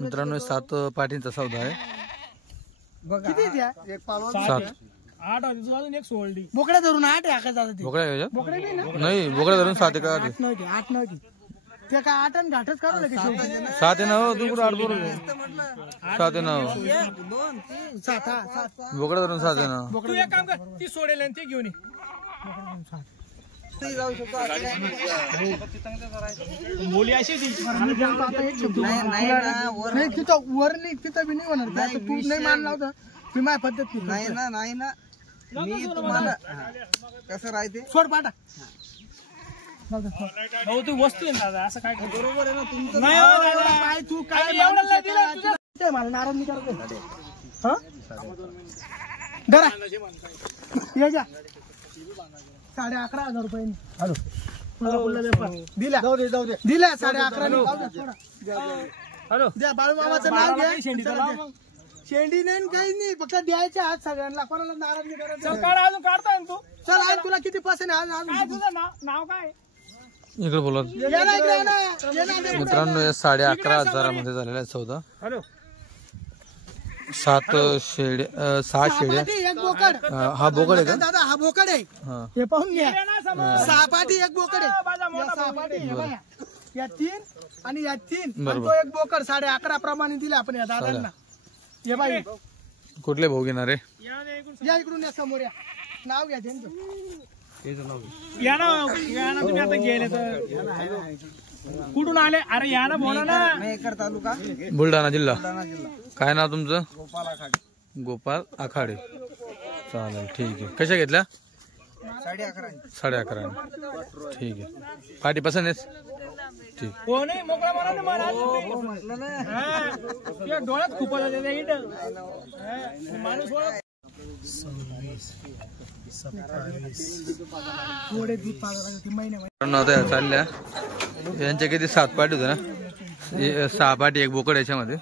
मित्रांनो 7 पाटींचा सौदा आहे. किती द्या 7 8 अजून एक सोडली बोकड्या धरून 8 आहे आकाश दादा ते बोकड्या घ्यायच्या? बोकडे बी ना नाही बोकड्या धरून 7 का? 8 नव्हती ते काय 8 आणि घाटच करू लगे 7 आहे ना हो तू कुठं 8 बरोबर 7 आहे ना हो. 7 बोकड्या धरून 7 आहे ना. तू एक काम कर ती सोडेल आणि ते घेऊन ये बोली अशी नाही तिथं वर नाही तिथं बी नाही होणार आता तू नाही मानला होता ती माझ्या पद्धत नाही ना मी तुम्हाला कसं राहते सोड पाटा भाऊ तू वस्तू आहे ना दादा असं काय बरोबर आहे ना तुमचं नाही हो दादा, काय तू काय एवढं दिलं तुझं मला नाराज नाही करत हा धरा ये जा 11,500 रुपये दिला जाऊ दे दिला 11,500 हॅलो द्या बाळू मामाचं नाव घ्या शेंडीचं नाव मग. शेंडी नाही काही नाही फक्त द्यायचे आज सगळ्यांना कोणाला नाराज नाही करायचं. चल काढ अजून काढताय ना तू चल आज तुला किती पसंत आहे आज काय तुझं नाव काय इकडे बोला. ये ना इकडे ना मित्रांनो या 11,500 मध्ये झालेला आहे सौदा. हॅलो 6 शेळ्या एक बोकड हा बोकड आहे का? दादा हा बोकड आहे हा हे पाहून घ्या ना समोर. 6 पाटी एक बोकड आहे माझा मोठा या 6 पाटी हे बघा. या 3 आणि या 3 आणि बरोबर. तो एक बोकड 11.5 प्रमाणे दिला आपण या दादांना. हे बाई कुठले भाऊ घेणार आहे? या इकडून या समोर या नाव घ्या त्यांचं या ना तुम्ही आता गेले तर कुठून आले अरे या ना बोला ना तालुका बुलढाणा जिल्हा. काय नाव तुमचं? गोपाल आखाडे. चालेल ठीक आहे. कशा घेतल्या? 11.5 ठीक आहे. पाठी पसंत आहे? ठीक. हो नाही मोकळा मला ना मला डोळ्यात खूप माणूस थोडे दूध पाजायला महिने आता या चालल्या यांच्या किती 7 पाटी होत्या ना 6 पाटी एक बोकड याच्यामध्ये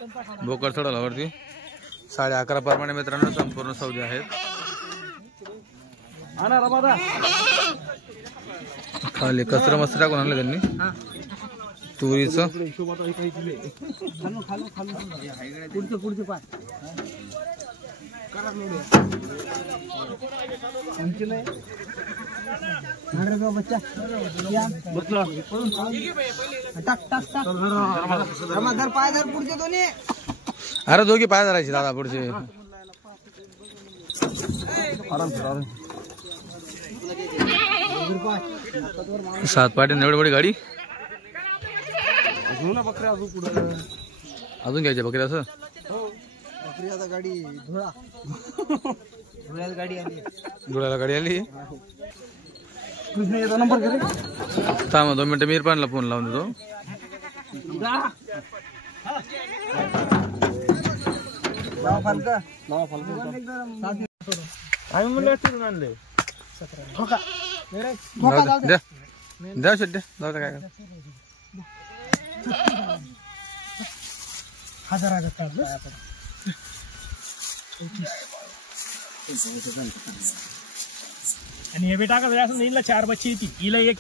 बोकड सोडवला वरती 11.5 प्रमाणे मित्रांनो संपूर्ण सौदे आहेत. खाली कचरा मस्त टाकून आणलं त्यांनी तुरीचं. पुढचे पाय बच्चा टाक टाक टाक पाय धर पुढचे दोन्ही. अरे दोघी पाय धरायचे दादा पुढचे. 7 पाटी एवढी बडी गाडी अजून घ्यायच्या बकऱ्या असं गाडी धुळ्याला गाडी आली धुळ्याला गाडी आली. नंबर थांब 2 मिनिटं मी इरफानला फोन लावून देतो. आम्ही म्हणलं तिथून आणलंय द्या द्या शेट द्या जाऊ काय 1000 आणि हे बी टाकत असं हिला 4 बच्ची येते हिला एक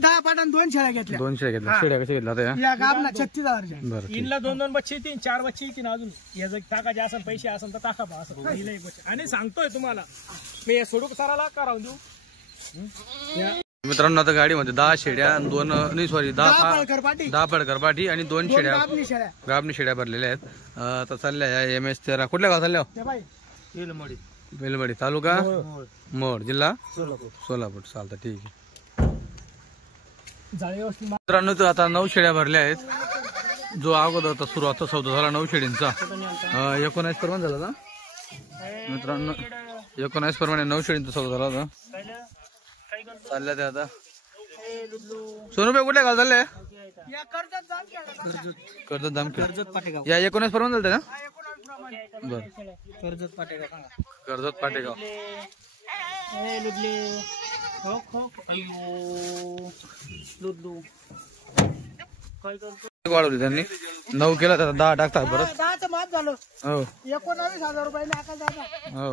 10 पाटान 2 शेळ्या घेतल्या. 2 शेळ्या घेतल्या. शेळ्या कशा घेतल्या आता या गाबला 36,000. बरं ठीक. हिला 2 बच्चे येतील 4 बच्चे येतील अजून याचं टाकायचे असेल पैसे असेल तर टाका बा असं हिला एक बच्चे आणि सांगतोय तुम्हाला मी सोडू सारा लाख करावून देऊ मित्रांनो आता गाडीमध्ये 10 शेड्या आणि 2 नाही सॉरी 10 फळकर पाठी आणि 2 शेड्या गाबणी शेड्या भरलेल्या आहेत. आता चालल्या या MS13. कुठल्या गाव चालल्या? बेलमडी तालुका मोड जिल्हा सोलापूर. चालतं ठीक आहे मित्रांनो. तर आता 9 शेड्या भरल्या आहेत. जो अगोदर होता सुरुवात सौदा झाला 9 शेडींचा 19 प्रमाणे झाला ना मित्रांनो. 19 प्रमाणे 9 शेडींचा सौदा झाला होता. चालल्या ते आता सोनूबाई कुठल्या गाव चालल्या? कर्जत जामखेड या 19 प्रमाणे झालं ना. बर कर्जत पाटेगाव वाढवली त्यांनी. 9 केला तर 10 टाकतात परत. 10चं माफ झालं. हो 19,000 रुपयाने आकाश दादा. हो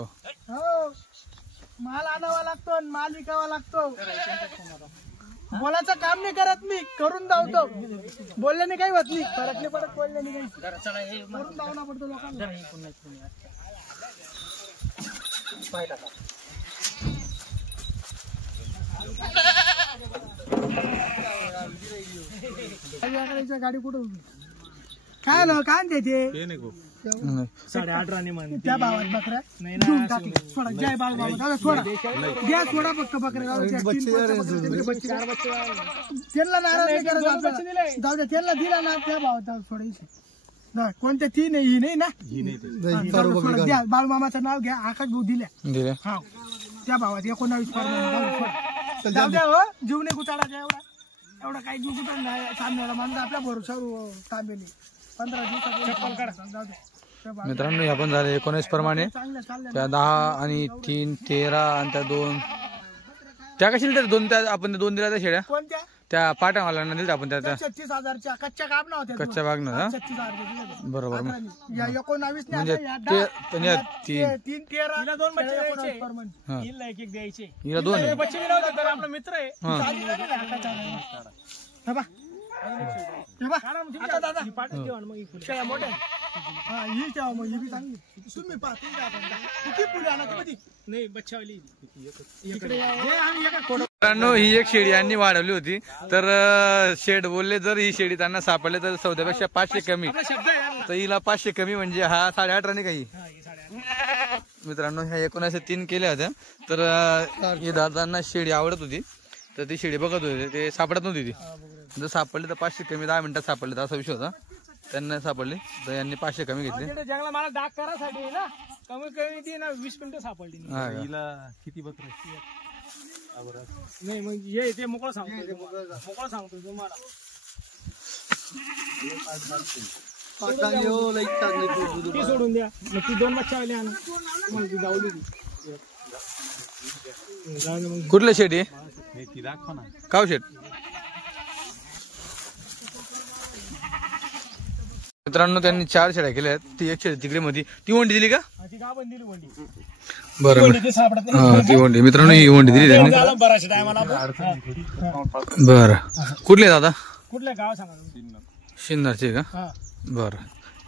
हो माल आणावा लागतो आणि माल विकावा लागतो. बोलायचं काम नाही करत मी, करून धावतो. बोलल्याने काही होत नाही, फरक नाही पडत बोलल्याने काही. करून धावना पडतो लोकांना. गाडी कुठं उभी? काय आलं काय त्याचे 8.5 म्हणते त्या भावात बकऱ्या घेऊन टाकले. सोडा जय बाळ बाबा दादा सोडा द्या सोडा फक्त बकऱ्या. त्यांना नाराज नाही करत आपल्याला. जाऊ द्या त्यांना दिला ना त्या भावात सोडायची. कोणत्या 3 ही नाही ना द्या. बाळूमामाचं नाव घ्या. आकाश भाऊ दिल्या. हा त्या भावात 19 जाऊ द्या. हो जीव नाही गुताडायचा एवढा काही जीव गुताड नाही. सामन्याला माणसं आपल्या भरोशावर तांबेली 15 दिवसात. मित्रांनो आपण झाले 19 प्रमाणे. त्या 10 आणि 3 13 आणि त्या 2 त्या कशा दिल्या? 2 त्या आपण 2 दिल्या त्या शेड्या कोणत्या त्या पाट्यावाल्यांना दिल्या आपण. त्या 36,000च्या कच्च्या कापणा होत्या. कच्च्या बागनं 36,000 बरोबर. या 19 म्हणजे 3 13 2 बच्चे द्यायचे. हिला एक द्यायचे. हिला 2 आहे. बच्चे दिला होता तर आपला मित्र आहे. शेळ्या मोठ्या ही तेव्हा मग ही बी चांगली. तुम्ही किती पुढे आणा कधी नाही बच्चावाली. मित्रांनो ही एक शेळी यांनी वाढवली होती. तर शेड बोलले जर ही शेळी त्यांना सापडले तर सौद्यापेक्षा 500 कमी. तर हिला 500 कमी म्हणजे हा 8.5 राणी काही. मित्रांनो ह्या 19 केल्या होत्या. तर ही दादांना शेळी आवडत होती तर ती शेळी बघत होते. ते सापडत नव्हती ती. जर सापडली तर 500 कमी 10 मिनिटात सापडले तर असा विषय होता. त्यांना सापडली तर यांनी 500 कमी घेतले. जंगला मला डाक करासाठी ना कमी ती ना 20 मिनिटं सापडली. किती बकरे नाही मग ये ते मोकळं सांगतो तुम्हाला. ती सोडून द्या मग ती 2 बच्चावाली आणा. तुम्हाला ती जाऊ दे. कुठल्या शेडी ती दाखवा ना. काव शेड. मित्रांनो त्यांनी 4 शेड्या केल्या आहेत. ती एक शेड तिकडे मध्ये ती वंडी दिली का? ती गाभण दिली वंडी. बरं ती वंडी. मित्रांनो ही वंडी दिली त्यांनी. बराच टायमाला. बरं कुठले दादा? कुठलं गाव सांगा. शिन्नरचे का? बरं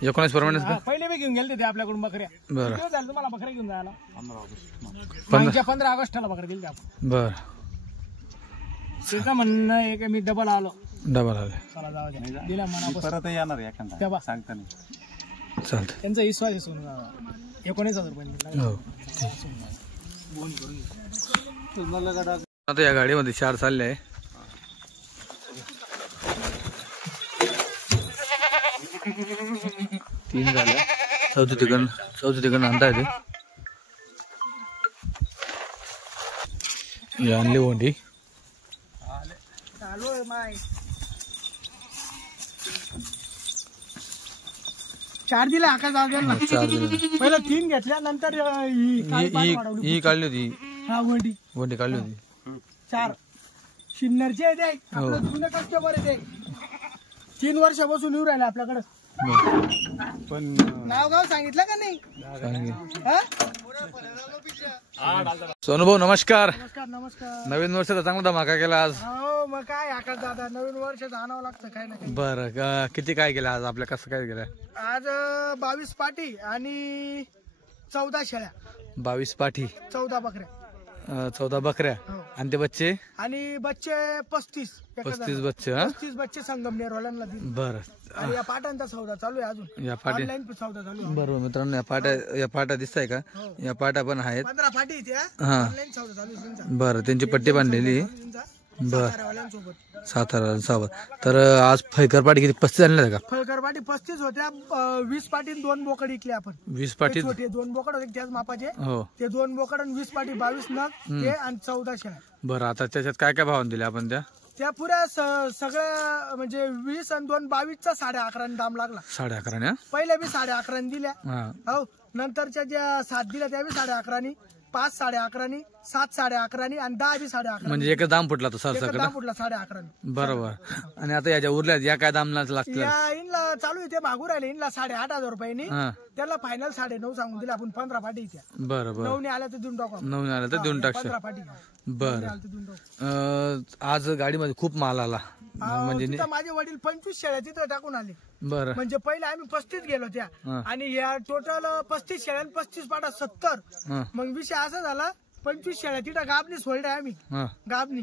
19 प्रमाणे पहिले बी घेऊन गेले ते आपल्याकडून बकऱ्या. बरं झालं तुम्हाला बकऱ्या घेऊन जायला? 15 ऑगस्टला बकऱ्या दिली आपण. बरं त्याचं म्हणणं आहे की मी डबल आलो. डबल आले. चला जाऊ द्या. दिला मनापासून. परत येणार एखादा सांगता नाही. चालतंय. त्यांचा विश्वास आहे सोनू 19,000 रुपये. हो आता या गाडीमध्ये 4 चालले आहे. तीन झाल्या. चौथी ठिकाण आणता येते. ही आणली वंडी. चार दिले आकाश दादा. 4 दिले. पहिला 3 घेतल्या नंतर ही काढली होती. हा वंडी काढली होती. 4 शिन्नरचे आहे ते. आपलं जुनं कस्टमर आहे ते. 3 वर्षापासून येऊ राहिले आपल्याकडे. पण नाव गाव सांगितलं का नाही? सोनू भाऊ नमस्कार. नमस्कार. नवीन वर्षाचा चांगला धमाका केला आज. हो मग काय आकाश दादा नवीन वर्ष आणावं लागतं काय ना काही. बरं किती काय केलं आज आपल्या? कसं काय केलं आज? 22 पाटी आणि 14 शेळ्या. 22 पाठी 14 बकऱ्या. 14 बकऱ्या हो. आणि ते बच्चे आणि बच्चे 35 35 बच्चे. हा 35 बच्चे संगमनेरवाल्यांना दिले. बरं. आणि या पाटांचा सौदा चालू आहे अजून. या पाटी ऑनलाईन सौदा चालू आहे. बरोबर मित्रांनो, या पाट्या दिसताय का? या पाट्या पण आहेत. 15 पाटी इथे हा. ऑनलाईन सौदा चालू आहे त्यांचा. बरं, त्यांची पट्टी बांधलेली आहे. त्यांचा बर. सातारावाल्यांसोबत. सातारा सावध. तर आज फैकर पाटी किती 35 आणल्या का? फळकर पाटी 35 होत्या. 20 पाटीन 2 बोकड इकले आपण. 20 पाटी. छोटे 2 बोकड होते त्याच मापाचे. हो. ते 2 बोकड आणि 20 पाटी 22 नग ते आणि 14 शेळ्या. बरं, आता त्याच्यात काय काय भावाने दिले आपण त्या? त्या पुऱ्या सगळ्या म्हणजे 20 आणि 2 22चा 11.5 दाम लागला. 11.5. पहिल्या बी 11.5 दिल्या. हा. हो, नंतरच्या ज्या 7 दिल्या त्या बी 11.5, 5 11.5, 7 11.5 आणि 10 बी 11.5. म्हणजे एकच दाम फुटला तो सरसकट. दाम फुटला 11.5. बरोबर. आणि आता याच्या उरल्यात या काय दामला लागतं? या इनला चालू आहे ते मागू राहिले इनला 8,500 रुपयांनी. हा. त्याला फायनल 9.5 सांगून दिले आपण. 15 पाटी इथे. बरं बरं. 9 आल्या तर देऊन टाकू आपण. 9 आलं तर देऊन टाकशे. 15 पाटी बरं. आल्या तर देऊन टाकू. आज गाडीमध्ये खूप माल आला म्हणजे तिथं माझे वडील 25 शेळ्या तिथं टाकून आले. बरं. म्हणजे पहिले आम्ही 35 गेलो त्या. हा. आणि या टोटल 35 शेळ्या 35 पाटा 70. हा. मग विषय असा झाला 25 शेळ्या तिथं गाबनी सोडल्या आम्ही. हा. गाबनी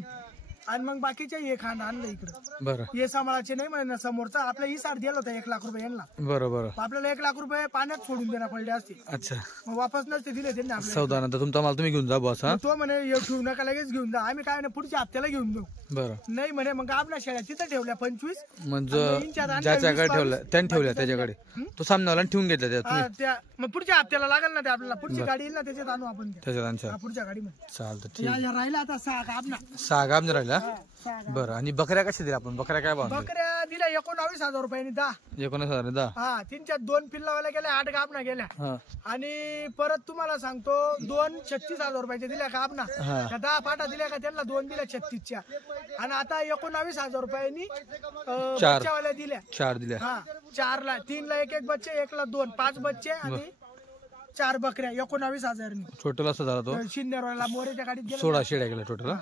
आणि मग बाकीच्या हे खांड आणलं इकडं. बरं. हे सांभाळायचे नाही म्हणे समोरचा. आपला इसार दिला होता 1 लाख रुपये यांना. बरं बरं. आपल्याला 1 लाख रुपये पाण्यात सोडून देणार पडले असते. अच्छा. मग वापस नसते दिले त्यांनी आपल्याला. चौदा नंतर तुमचा माल तुम्ही घेऊन जा बॉस. हा. मग तो म्हणे "हे ठेवू नका लगेच घेऊन जा." आम्ही काय नाही पुढच्या हप्त्याला घेऊन देऊ. बरं. नाही म्हणे मग आपल्या शेळ्या तिथं ठेवल्या 25. म्हणजे इंचात आणलं ज्याच्याकडे 20-22. ठेवलं त्याने ठेवल्या त्याच्याकडे तो सामन्याला ठेवून घेतला त्या तुम्ही त्या मग पुढच्या हप्त्याला लागेल ना ते आपल्याला. पुढची गाडी येईल ना त्याच्यात आणू आपण ते. त्याच्यात आणच्या. पुढच्या गाडीमध्ये चालतं ठीक. या राहिला आता 6 गाब ना. 6 गाब राहिला. 6 गाब. बरं. आणि बकऱ्या कशा दिल्या आपण? बकऱ्या काय भाव? बकऱ्या दिल्या 19,000 रुपयांनी 10. 19,000 10. हा, त्यांच्यात 2 पिल्लावाल्या गेल्या 8 गाबना गेल्या. हा. आणि परत तुम्हाला सांगतो 2 36,000 रुपयाच्या दिल्या गाबना. हा. त्या 10 पाटा दिल्या का त्यांना 2 दिल्या 36च्या. आणि आता 19,000 रुपयांनी बच्चावाल्या दिल्या. 4 दिल्या. हा, 4ला 3ला 1 बच्चे, 1ला 2, 5 बच्चे आणि 4 बकऱ्या 19,000. टोटल असं झाला तो शिंदेवाला मोरेच्या गाडीत गेला. 16 शेड्या गेल्या टोटल.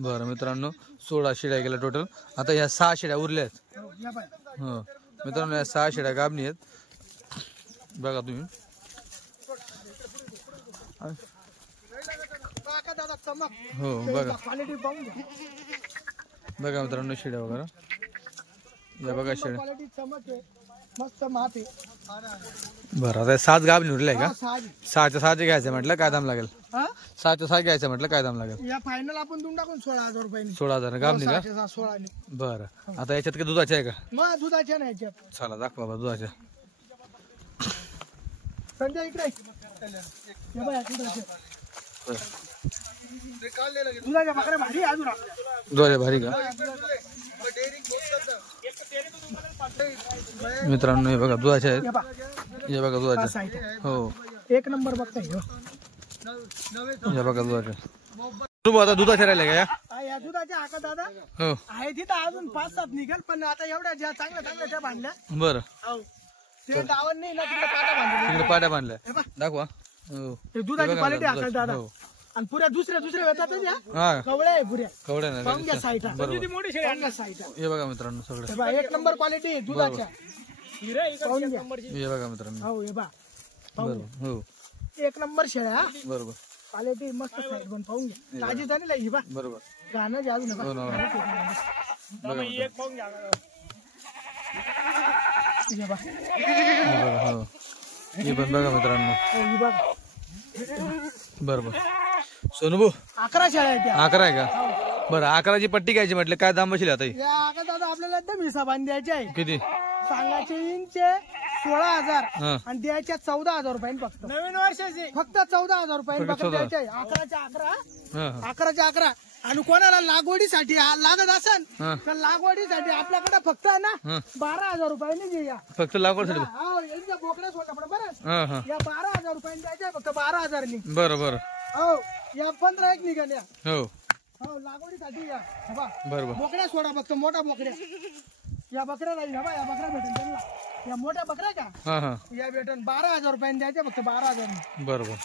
बरं मित्रांनो, 16 शेड्या गेल्या टोटल. आता या 6 शेड्या उरल्या आहेत. हो, या बाय. हो मित्रांनो, या 6 शेड्या गाबणी आहेत. बघा तुम्ही. काका दादा चमक. हो बघा. क्वालिटी पाहून घ्या. बघा मित्रांनो शेड्या वगैरे. या बघा शेड्या. क्वालिटी चमक आहे. मस्त माप आहे. बरं. आता 7 गाबणी उरल्या का? 6. 6च्या घ्यायचं म्हटलं काय दाम लागेल? हा, 6च्या घ्यायचं म्हटलं काय दाम लागेल? या फायनल आपण देऊन टाकून 16,000 रुपयांनी. 16,000 गाबणी का? 16. बरं. आता याच्यात काय दुधाच्या आहे का? मग दुधाच्या नाही याच्यात. चला दाखवा बाबा दुधाच्या. संजय इकडे या बाय, दुधाच्या बकऱ्या भारी आहे अजून आपल्या. दुधाच्या भारी का? मित्रांनो हे बघा दुधाच्या आहेत. या बा, हे बघा दुधाच्या. असं आहे ते. हो 1 नंबर बघताय. हे बघा दुधाच्या. तू आता दुधाच्या राहिल्या का या? या दुधाच्या हाका दादा हो. आहे तिथं अजून 5-7 निघेल. पण आता एवढ्या ज्या चांगल्या त्या बांधल्या. बरं. हो, ते गावात नाही ना तिकडे पाटा बांधले. तिकडे पाट्या बांधल्या. हे बा, दाखवा. हो. हे दुधाची हे बघा क्वालिटी हाका दुधाच्या. दादा. हो. आणि पुऱ्या दुसऱ्या येतात या हा कवड्या आहे पुऱ्या. कवड्या ना पाहून घ्या साईडला. बरोबर. मोठी पाहून घ्या साईडला. हे बघा मित्रांनो सगळं. हे बा, 1 नंबर क्वालिटी दुधाच्या. पाहून घ्या. हे बघा मित्रांनो. हो, हे बा, बरोबर. हो 1 नंबर शेळ्या. हा, बरोबर. क्वालिटी मस्त साईड पण पाहून घ्या. ताजी झाली नाही ही बा. बरोबर. गाणं जे अजून हो ना. हे बा. हे बघा. हो हे पण बघा मित्रांनो. हो, ही बघ. बरोबर. सोनू भाऊ 11 शेळ्या आहेत त्या. 11 आहे का? बरं 11ची पट्टी घ्यायची म्हटलं काय दाम बसेल आता? या आका दादा आपल्याला एकदम हिसाबाने द्यायचे आहे. किती? सांगायचे इंचे 16,000 हा. आणि द्यायच्या 14,000 रुपयांनी फक्त. नवीन वर्षाचे फक्त 14,000 रुपयांनी फक्त बकऱ्या द्यायचे आहे. 11च्या 11. हा हा 11च्या 11. आणि कोणाला लागवडीसाठी लागत असेल हा. तर लागवडीसाठी आपल्याकडे फक्त ना हा. 12,000 रुपयांनी घ्या. फक्त लागवडसाठी. हा, यांच्या बोकड्या सोडल्या पण बरं. हा हा या 12,000 रुपयांनी द्यायच्या फक्त 12,000 बरं बरं. हो, या 15 एक निघाल या. हो हो, लागवडीसाठी या. हे बा, बरोबर. बोकड्या सोडा फक्त मोठ्या बोकड्या. या बकऱ्या राहील. बा, या बकऱ्या भेटेल त्यांना. या मोठ्या बकऱ्या का हा हा या भेटेल 12,000 रुपयांनी द्यायच्या फक्त 12,000. बरोबर.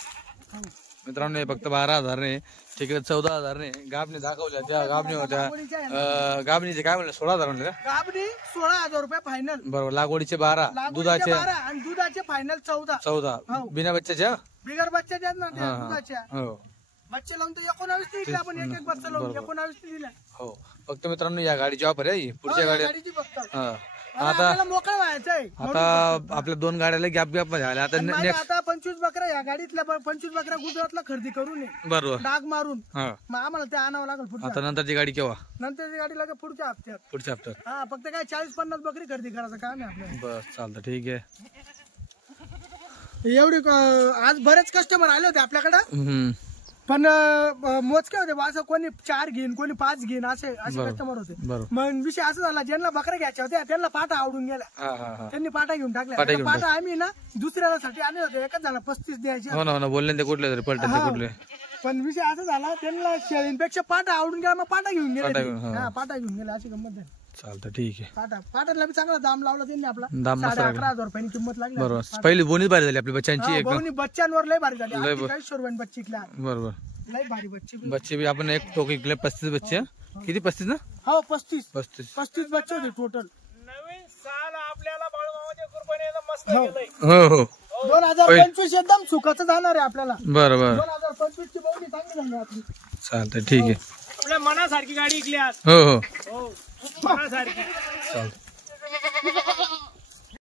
मित्रांनो हे फक्त 12,000 ने तिकडे 14,000 ने गाबणी दाखवल्या. त्या गाबणी होत्या गाबणीचे काय म्हणलं 16,000 म्हणले का? गाबडी 16,000 रुपये फायनल. बरोबर. लागवडीचे 12 दुधाचे 12 आणि दुधाचे फायनल 14. 14 हो. बिना बच्च्याच्या. बिगर बच्चाच्या ना त्या हा, हा. दुधाच्या. हो बच्चे लावून तर 19 दिले आपण, एक एक बच्चा लावून 19 दिल्या. हो फक्त मित्रांनो या गाडीची ऑफर आहे ही. पुढच्या गाड्या गाडीची फक्त हा आता मोकळं व्हायचंय. आता आपल्या 2 गाड्याला गॅप मध्ये आल्या. आता माझ्या नेक्स्ट आता 25 बकऱ्या या गाडीतल्या 25 बकऱ्या गुजरातला खरेदी करून बरोबर. डाग मारून हा मग आम्हाला ते आणावं लागेल पुढच्या. आता नंतरची गाडी केव्हा? नंतर ती गाडी लागेल पुढच्या हप्त्यात. पुढच्या हप्त्यात. हा फक्त काय 40-50 बकरी खरेदी करायचं काम आहे आपल्याला. बस चालतं ठीक आहे. एवढी आज बरेच कस्टमर आले होते आपल्याकडे, पण मोजके होते बा. असं कोणी 4 घेईन, कोणी 5 घेईन, असे कस्टमर होते. मग विषय असं झाला, ज्यांना बकऱ्या घ्यायच्या होत्या त्यांना पाटा आवडून गेला, त्यांनी पाटा घेऊन टाकल्या. पाटा आम्ही ना दुसऱ्यासाठी आले होते, एकच झाला 35 द्यायचे. हो ना बोलले ते कुठले तरी पलटन ते कुठले. पण विषय असं झाला, त्यांना शेळींपेक्षा पाटा आवडून गेला, मग पाटा घेऊन गेले. पाटा घेऊन गेला, अशी गंमत झाली. चालतं ठीक आहे. पाटाला बी चांगला दाम लावला त्यांनी आपला. दाम 11,500 रुपयांनी किंमत लागली. बरोबर. पहिली बोनीच भारी झाली आपली बच्चांची एक. बच्चांवर लय भारी झाली. 40 रुपयांनी बच्ची इकल्या. बरोबर. लय भारी बच्ची. बच्चे भी आपण एक टोक इकले 35 बच्चे. किती 35 ना? हो 35 बच्चे होते टोटल. नवीन साल आपल्याला बाळूमामाच्या कृपेने मस्त गेलंय. हो हो 2025 एकदम सुखाचं जाणार आहे आपल्याला. बरोबर. 2025 ची बौनी चांगली झाली आपली. चालतं ठीक आहे. आपल्या मनासारखी गाडी इकली आज. हो हो हो मनासारखी. चालतं.